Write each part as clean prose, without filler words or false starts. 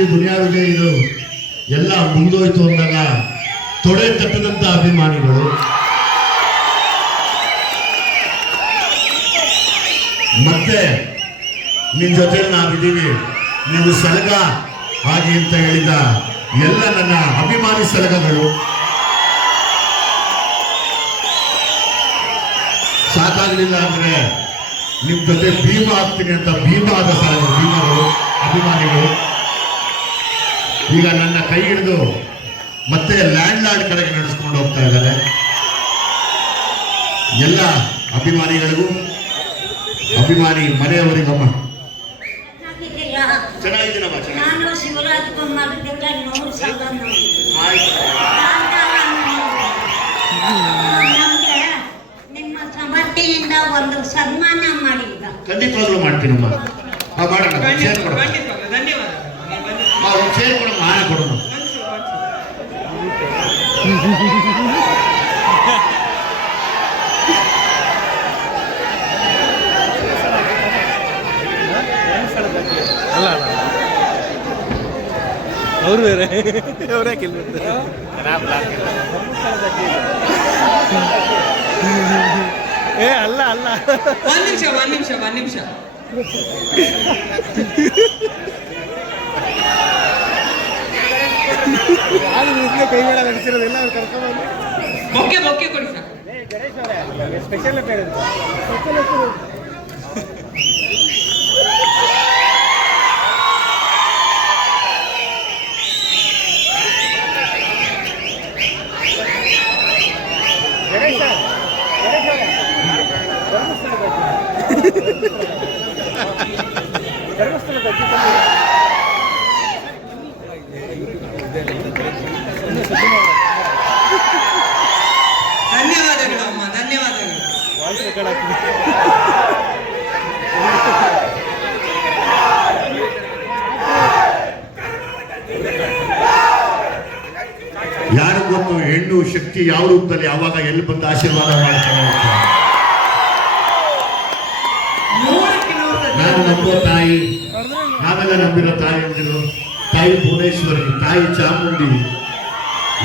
ದುನಿಯಾ ವಿಜಯ ಇದು ಎಲ್ಲ ಮುಗಿದೋಯ್ತು ಅಂದಾಗ ತೊಡೆ ತಟ್ಟದಂತ ಅಭಿಮಾನಿಗಳು ಮತ್ತೆ ನಿನ್ ಜೊತೆ ನಾವಿದ್ದೀವಿ, ನೀವು ಸಲಗ ಹಾಗೆ ಅಂತ ಹೇಳಿದ ಎಲ್ಲ ನನ್ನ ಅಭಿಮಾನಿ ಸಲಗಗಳು ಸಾಕಾಗಲಿಲ್ಲ ಅಂದ್ರೆ ನಿಮ್ ಜೊತೆ ಭೀಮ ಆಗ್ತೀನಿ ಅಂತ ಭೀಮಾದ ಭೀಮಗಳು ಅಭಿಮಾನಿಗಳು ಈಗ ನನ್ನ ಕೈ ಹಿಡಿದು ಮತ್ತೆ ಲ್ಯಾಂಡ್ ಲಾರ್ಡ್ ಕಡೆಗೆ ನಡೆಸ್ಕೊಂಡು ಹೋಗ್ತಾ ಇದ್ದಾರೆ. ಎಲ್ಲ ಅಭಿಮಾನಿಗಳಿಗೂ ಅಭಿಮಾನಿ ಮನೆಯವರಿಗಮ್ಮ ಚೆನ್ನಾಗಿದ್ದೀನಮ್ಮ. ನಾನು ಶಿವರಾಜ್ ಕುಮಾರ್ ಜೊತೆ 100 ಸಲ ನಮಗೆ ನಿಮ್ಮ ಸಮರ್ಥಿಯಿಂದ ಒಂದು ಸನ್ಮಾನ ಮಾಡಿದ್ದ. ಖಂಡಿತವಾಗ್ಲೂ ಮಾಡ್ತೀನಮ್ಮ. ಮಾಡೋಣ, ಶೇರ್ ಕೊಡೋಣ. ಧನ್ಯವಾದ. ಒಂದು ಶೇರ್ ಕೊಡೋಣ, ಆನೆ ಕೊಡೋಣ. ಅಲ್ಲ ಅವರು ಬೇರೆ ಅವರೇ ಏ ಅಲ್ಲ ಅಲ್ಲ ಒಂದ್ ನಿಮಿಷ ಕೈ ಮೇಳ ನಡೆಸಿರೋದಿಲ್ಲ ಅವ್ರು ಕರ್ಕೊಂಡು ಬೊಕ್ಕೆ ಕೊಡಿ ಸರ್. ಗಣೇಶ್ ಅವರೇ ಸ್ಪೆಷಲ್ ಧರ್ಮಸ್ಥಳದ ಧನ್ಯವಾದಗಳು ಅಮ್ಮ, ಧನ್ಯವಾದಗಳು. ವಾಯ್ಸ್ ರೆಕಾರ್ಡ್ ಆಗ್ತದೆ. ಯಾರು ಗೊತ್ತು ಹೆಣ್ಣು ಶಕ್ತಿ ಯಾವ ರೂಪದಲ್ಲಿ ಯಾವಾಗ ಎಲ್ಲಿ ಬಂದು ಆಶೀರ್ವಾದ ಮಾಡ್ತಾರೆ ಅಂತ. ನಾನು ನಂಬೋ ತಾಯಿ, ನಾವೆಲ್ಲ ನಂಬಿರೋ ತಾಯಿ ಅಂದಿರು, ತಾಯಿ ಭುವನೇಶ್ವರಿ, ತಾಯಿ ಚಾಮುಂಡಿ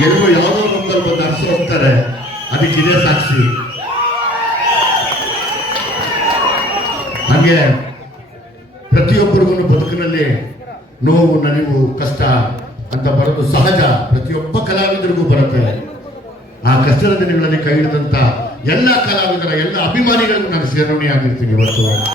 ಎಲ್ಲರೂ ಯಾವುದೋ ನಮ್ಮಲ್ಲಿ ಬಂದು ಹರಿಸಿ ಹೋಗ್ತಾರೆ. ಅದಕ್ಕೆ ಇದೇ ಸಾಕ್ಷಿ. ಹಾಗೆ ಪ್ರತಿಯೊಬ್ಬರಿಗೂ ಬದುಕಿನಲ್ಲಿ ನೋವು, ನಲಿವು, ಕಷ್ಟ ಅಂತ ಬರೋದು ಸಹಜ, ಪ್ರತಿಯೊಬ್ಬ ಕಲಾವಿದರಿಗೂ ಬರುತ್ತೆ. ಆ ಕಷ್ಟದ ದಿನಗಳಲ್ಲಿ ಕೈ ಹಿಡಿದಂತ ಎಲ್ಲ ಕಲಾವಿದರ ಎಲ್ಲ ಅಭಿಮಾನಿಗಳಿಗೂ ನಾನು ಸೇರ್ಪಡೆಯಾಗಿರ್ತೀನಿ ಇವತ್ತು.